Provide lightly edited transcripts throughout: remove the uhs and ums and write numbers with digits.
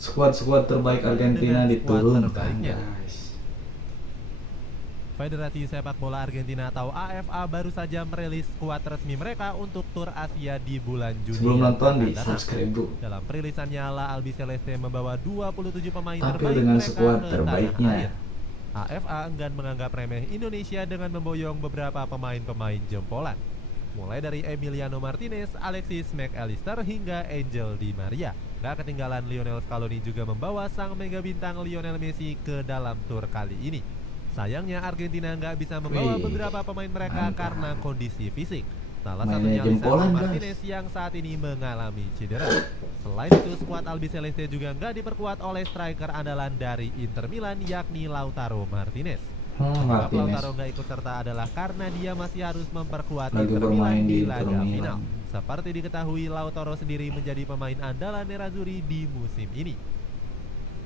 Skuad terbaik Argentina dengan skuad diturunkan, terbaiknya. guys. Federasi Sepak Bola Argentina atau AFA baru saja merilis skuad resmi mereka untuk Tur Asia di bulan Juni. Sebelum nonton di datang. subscribe dulu. Dalam perilisannya, La Albiceleste membawa 27 pemain Tampil terbaik dengan mereka skuad ke terbaiknya. tanah air. AFA enggan menganggap remeh Indonesia dengan memboyong beberapa pemain-pemain jempolan. Mulai dari Emiliano Martinez, Alexis McAllister hingga Angel Di Maria. Gak ketinggalan, Lionel Scaloni juga membawa sang mega bintang Lionel Messi ke dalam tur kali ini. Sayangnya Argentina nggak bisa membawa beberapa pemain mereka karena kondisi fisik. Salah satunya Lisandro Martinez yang saat ini mengalami cedera. Selain itu, skuad Albiceleste juga nggak diperkuat oleh striker andalan dari Inter Milan yakni Lautaro Martinez. Sebab Lautaro nggak ikut serta adalah karena dia masih harus memperkuat Inter Milan di laga final. Seperti diketahui, Lautaro sendiri menjadi pemain andalan Nerazzurri di musim ini.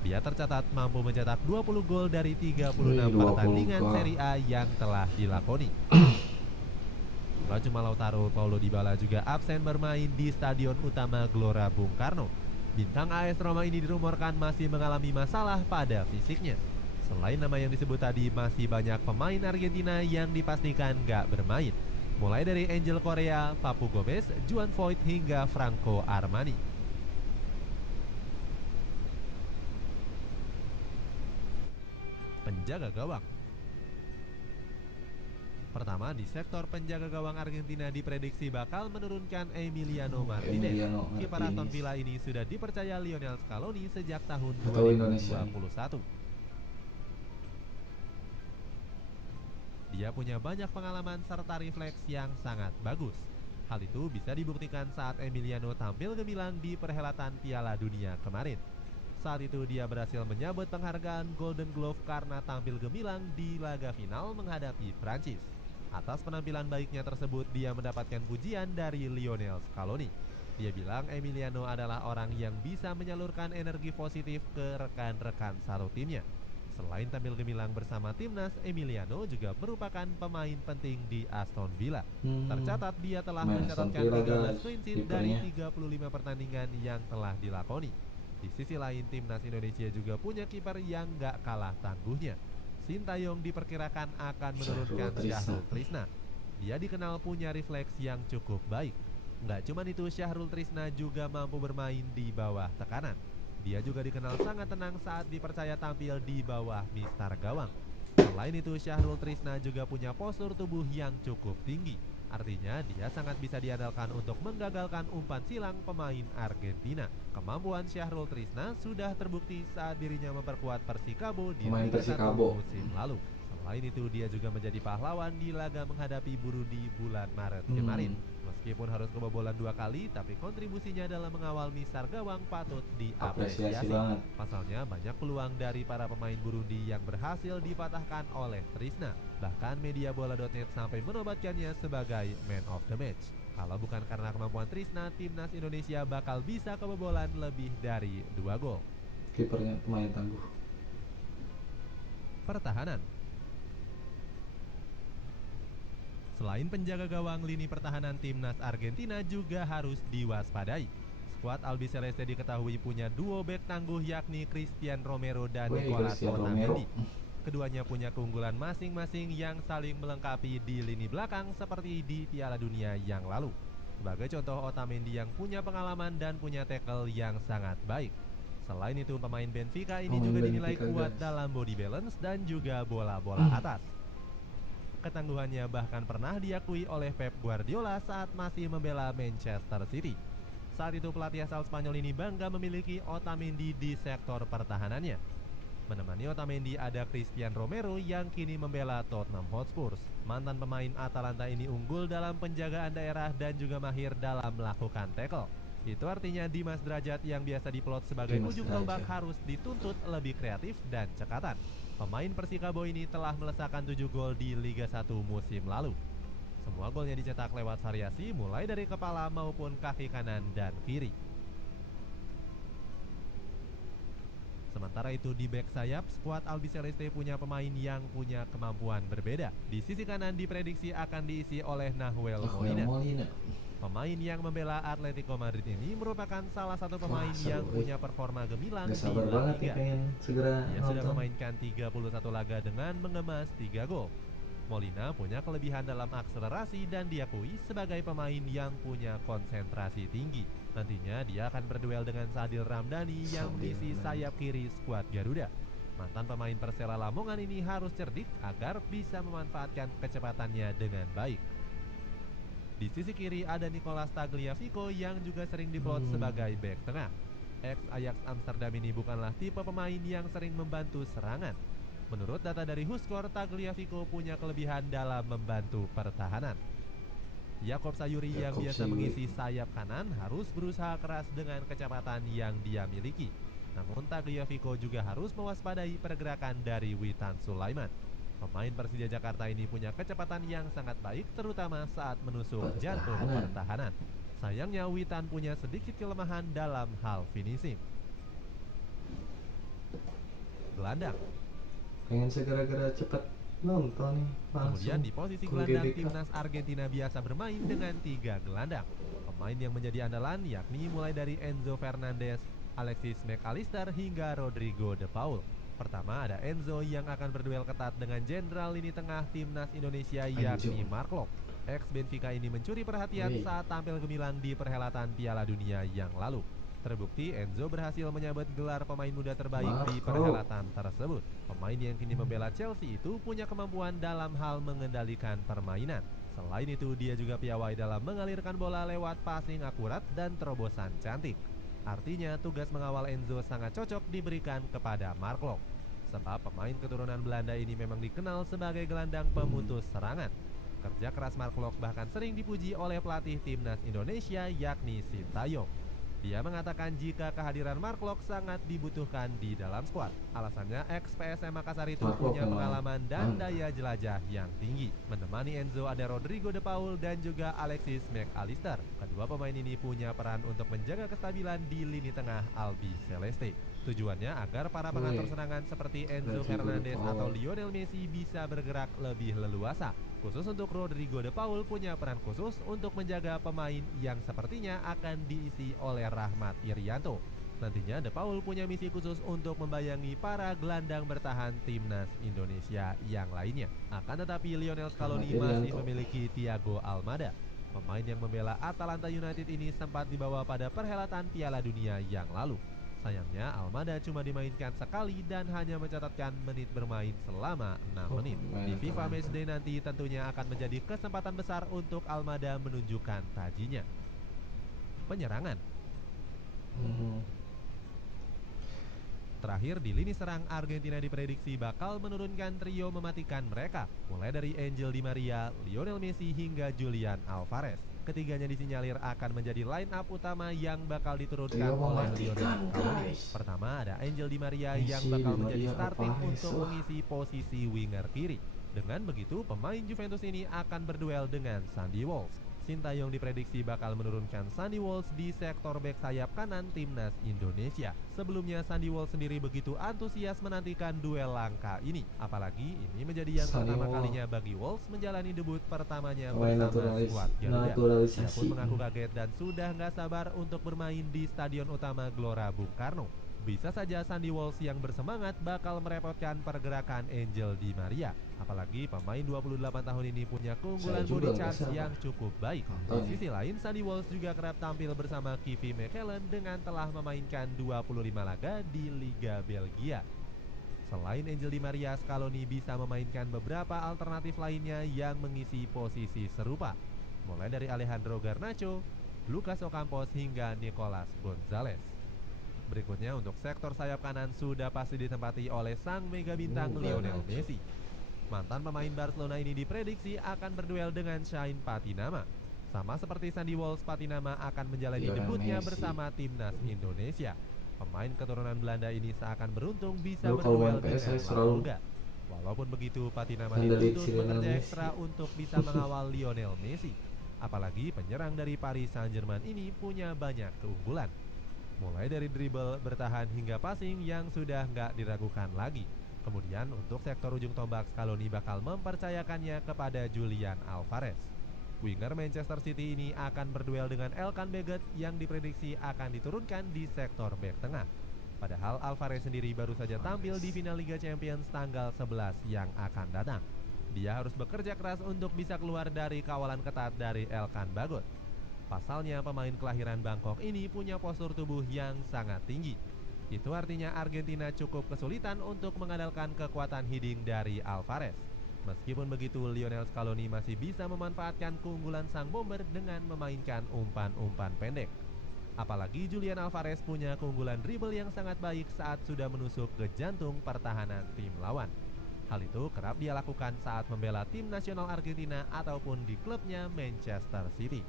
Dia tercatat mampu mencetak 20 gol dari 36 pertandingan Serie A yang telah dilakoni. Gak cuma Lautaro, Paulo Dybala juga absen bermain di Stadion Utama Gelora Bung Karno. Bintang AS Roma ini dirumorkan masih mengalami masalah pada fisiknya. Selain nama yang disebut tadi, masih banyak pemain Argentina yang dipastikan gak bermain. Mulai dari Angel Correa, Papu Gomez, Juan Foyth hingga Franco Armani. Penjaga gawang. Pertama, di sektor penjaga gawang Argentina diprediksi bakal menurunkan Emiliano Martinez. Kiper Aston Villa ini sudah dipercaya Lionel Scaloni sejak tahun 2021. Dia punya banyak pengalaman serta refleks yang sangat bagus. Hal itu bisa dibuktikan saat Emiliano tampil gemilang di perhelatan Piala Dunia kemarin. Saat itu dia berhasil menyabet penghargaan Golden Glove karena tampil gemilang di laga final menghadapi Prancis. Atas penampilan baiknya tersebut, dia mendapatkan pujian dari Lionel Scaloni. Dia bilang Emiliano adalah orang yang bisa menyalurkan energi positif ke rekan-rekan satu timnya. Selain tampil gemilang bersama timnas, Emiliano juga merupakan pemain penting di Aston Villa. Tercatat dia telah mencatatkan 13 clean sheet dari 35 pertandingan yang telah dilakoni. Di sisi lain, timnas Indonesia juga punya kiper yang gak kalah tangguhnya. Sintayong diperkirakan akan menurunkan Syahrul Trisna. Dia dikenal punya refleks yang cukup baik. Gak cuma itu, Syahrul Trisna juga mampu bermain di bawah tekanan. Dia juga dikenal sangat tenang saat dipercaya tampil di bawah mistar gawang. Selain itu, Syahrul Trisna juga punya postur tubuh yang cukup tinggi. Artinya dia sangat bisa diandalkan untuk menggagalkan umpan silang pemain Argentina. Kemampuan Syahrul Trisna sudah terbukti saat dirinya memperkuat Persikabo di Liga 1 musim lalu. Selain itu, dia juga menjadi pahlawan di laga menghadapi Burundi bulan Maret kemarin. Meskipun harus kebobolan 2 kali, tapi kontribusinya dalam mengawal mistar gawang patut diapresiasi. Pasalnya, banyak peluang dari para pemain Burundi yang berhasil dipatahkan oleh Trisna. Bahkan media bola.net sampai menobatkannya sebagai man of the match. Kalau bukan karena kemampuan Trisna, timnas Indonesia bakal bisa kebobolan lebih dari 2 gol. Kipernya pemain tangguh. Pertahanan. Selain penjaga gawang, lini pertahanan timnas Argentina juga harus diwaspadai. Skuad Albiceleste diketahui punya duo bek tangguh yakni Christian Romero dan Nicolas Otamendi. Keduanya punya keunggulan masing-masing yang saling melengkapi di lini belakang seperti di Piala Dunia yang lalu. Sebagai contoh, Otamendi yang punya pengalaman dan punya tackle yang sangat baik. Selain itu, pemain Benfica ini juga dinilai kuat dalam body balance dan juga bola-bola atas. Ketangguhannya bahkan pernah diakui oleh Pep Guardiola saat masih membela Manchester City. Saat itu pelatih asal Spanyol ini bangga memiliki Otamendi di sektor pertahanannya. Menemani Otamendi ada Christian Romero yang kini membela Tottenham Hotspur. Mantan pemain Atalanta ini unggul dalam penjagaan daerah dan juga mahir dalam melakukan tackle. Itu artinya Dimas Drajat yang biasa diplot sebagai ujung tombak harus dituntut lebih kreatif dan cekatan. Pemain Persikabo ini telah melesakkan 7 gol di Liga 1 musim lalu. Semua golnya dicetak lewat variasi mulai dari kepala maupun kaki kanan dan kiri. Sementara itu di bek sayap, skuad Albiceleste punya pemain yang punya kemampuan berbeda. Di sisi kanan diprediksi akan diisi oleh Nahuel Molina. Pemain yang membela Atletico Madrid ini merupakan salah satu pemain Wah, seru, yang punya performa gemilang Gak di sabar La banget nih Liga. pengen segera Ia sudah nonton. memainkan 31 laga dengan mengemas 3 gol. Molina punya kelebihan dalam akselerasi dan diakui sebagai pemain yang punya konsentrasi tinggi. Nantinya dia akan berduel dengan Sadil Ramdhani yang mengisi sayap kiri skuad Garuda. Mantan pemain Persela Lamongan ini harus cerdik agar bisa memanfaatkan kecepatannya dengan baik. Di sisi kiri ada Nicolas Tagliafico yang juga sering diplot sebagai bek tengah. Ex-Ajax Amsterdam ini bukanlah tipe pemain yang sering membantu serangan. Menurut data dari Huskor, Tagliafico punya kelebihan dalam membantu pertahanan. Yakob Sayuri yang Yakob biasa Sayuri mengisi sayap kanan harus berusaha keras dengan kecepatan yang dia miliki. Namun Tagliafico juga harus mewaspadai pergerakan dari Witan Sulaiman. Pemain Persija Jakarta ini punya kecepatan yang sangat baik terutama saat menusuk jantung pertahanan. Sayangnya Witan punya sedikit kelemahan dalam hal finishing. Gelandang. Pengen segera-gera cepat nonton nih langsung. Kemudian di posisi ke gelandang GBK. timnas Argentina biasa bermain dengan 3 gelandang. Pemain yang menjadi andalan yakni mulai dari Enzo Fernandez, Alexis McAllister hingga Rodrigo De Paul. Pertama ada Enzo yang akan berduel ketat dengan jenderal lini tengah timnas Indonesia yakni Mark Lok. Ex Benfica ini mencuri perhatian saat tampil gemilang di perhelatan Piala Dunia yang lalu. Terbukti Enzo berhasil menyabet gelar pemain muda terbaik di perhelatan tersebut. Pemain yang kini membela Chelsea itu punya kemampuan dalam hal mengendalikan permainan. Selain itu dia juga piawai dalam mengalirkan bola lewat passing akurat dan terobosan cantik. Artinya tugas mengawal Enzo sangat cocok diberikan kepada Mark Lok. Sebab pemain keturunan Belanda ini memang dikenal sebagai gelandang pemutus serangan. Kerja keras Mark Lok bahkan sering dipuji oleh pelatih timnas Indonesia yakni Sintayong. Dia mengatakan jika kehadiran Mark Lok sangat dibutuhkan di dalam skuad. Alasannya ex-PSM Makassar itu punya pengalaman dan daya jelajah yang tinggi. Menemani Enzo ada Rodrigo De Paul dan juga Alexis McAllister. Kedua pemain ini punya peran untuk menjaga kestabilan di lini tengah Albi Celeste. Tujuannya agar para pengatur serangan seperti Enzo Fernandez atau Lionel Messi bisa bergerak lebih leluasa. Khusus untuk Rodrigo De Paul punya peran khusus untuk menjaga pemain yang sepertinya akan diisi oleh Rahmat Irianto. Nantinya De Paul punya misi khusus untuk membayangi para gelandang bertahan timnas Indonesia yang lainnya. Akan tetapi Lionel Scaloni masih memiliki Thiago Almada. Pemain yang membela Atalanta United ini sempat dibawa pada perhelatan Piala Dunia yang lalu. Sayangnya Almada cuma dimainkan sekali dan hanya mencatatkan menit bermain selama 6 menit. Di FIFA Matchday nanti tentunya akan menjadi kesempatan besar untuk Almada menunjukkan tajinya. Penyerangan. Terakhir di lini serang Argentina diprediksi bakal menurunkan trio mematikan mereka, mulai dari Angel Di Maria, Lionel Messi hingga Julian Alvarez. Ketiganya disinyalir akan menjadi line up utama yang bakal diturunkan oleh Lionel Scaloni. Pertama ada Angel Di Maria yang bakal menjadi starting untuk mengisi posisi winger kiri. Dengan begitu pemain Juventus ini akan berduel dengan Sandy Walsh. Sintayong diprediksi bakal menurunkan Sandy Walsh di sektor bek sayap kanan timnas Indonesia. Sebelumnya Sandy Walsh sendiri begitu antusias menantikan duel langka ini. Apalagi ini menjadi yang pertama kalinya bagi Walsh menjalani debut pertamanya bersama skuad Garuda. Dia pun mengaku kaget dan sudah nggak sabar untuk bermain di Stadion Utama Gelora Bung Karno. Bisa saja Sandy Walsh yang bersemangat bakal merepotkan pergerakan Angel Di Maria. Apalagi pemain 28 tahun ini punya keunggulan body charge yang cukup baik. Di sisi lain Sandy Walsh juga kerap tampil bersama Kevin McKellen dengan telah memainkan 25 laga di Liga Belgia. Selain Angel Di Maria, Scaloni bisa memainkan beberapa alternatif lainnya yang mengisi posisi serupa. Mulai dari Alejandro Garnacho, Lucas Ocampos hingga Nicolas Gonzalez. Berikutnya untuk sektor sayap kanan sudah pasti ditempati oleh sang mega bintang Lionel Messi. Mantan pemain Barcelona ini diprediksi akan berduel dengan Shain Patinama. Sama seperti Sandy Walsh, Patinama akan menjalani debutnya bersama timnas Indonesia. Pemain keturunan Belanda ini seakan beruntung bisa berduel dengan lawan muda. Walaupun begitu, Patinama dituntut bekerja ekstra untuk bisa mengawal Lionel Messi. Apalagi penyerang dari Paris Saint-Germain ini punya banyak keunggulan. Mulai dari dribble, bertahan hingga passing yang sudah nggak diragukan lagi. Kemudian untuk sektor ujung tombak Scaloni bakal mempercayakannya kepada Julian Alvarez. Winger Manchester City ini akan berduel dengan Elkan Baggett yang diprediksi akan diturunkan di sektor bek tengah. Padahal Alvarez sendiri baru saja tampil di final Liga Champions tanggal 11 yang akan datang. Dia harus bekerja keras untuk bisa keluar dari kawalan ketat dari Elkan Baggett. Pasalnya pemain kelahiran Bangkok ini punya postur tubuh yang sangat tinggi. Itu artinya Argentina cukup kesulitan untuk mengandalkan kekuatan heading dari Alvarez. Meskipun begitu, Lionel Scaloni masih bisa memanfaatkan keunggulan sang bomber dengan memainkan umpan-umpan pendek. Apalagi Julian Alvarez punya keunggulan dribble yang sangat baik saat sudah menusuk ke jantung pertahanan tim lawan. Hal itu kerap dia lakukan saat membela tim nasional Argentina ataupun di klubnya Manchester City.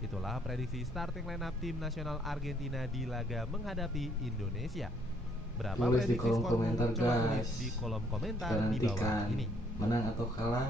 Itulah prediksi starting lineup tim nasional Argentina di laga menghadapi Indonesia. Berapa Tulis di prediksi kolom skormu? komentar, Coba tulis guys. di kolom komentar Kita di bawah nantikan ini. menang atau kalah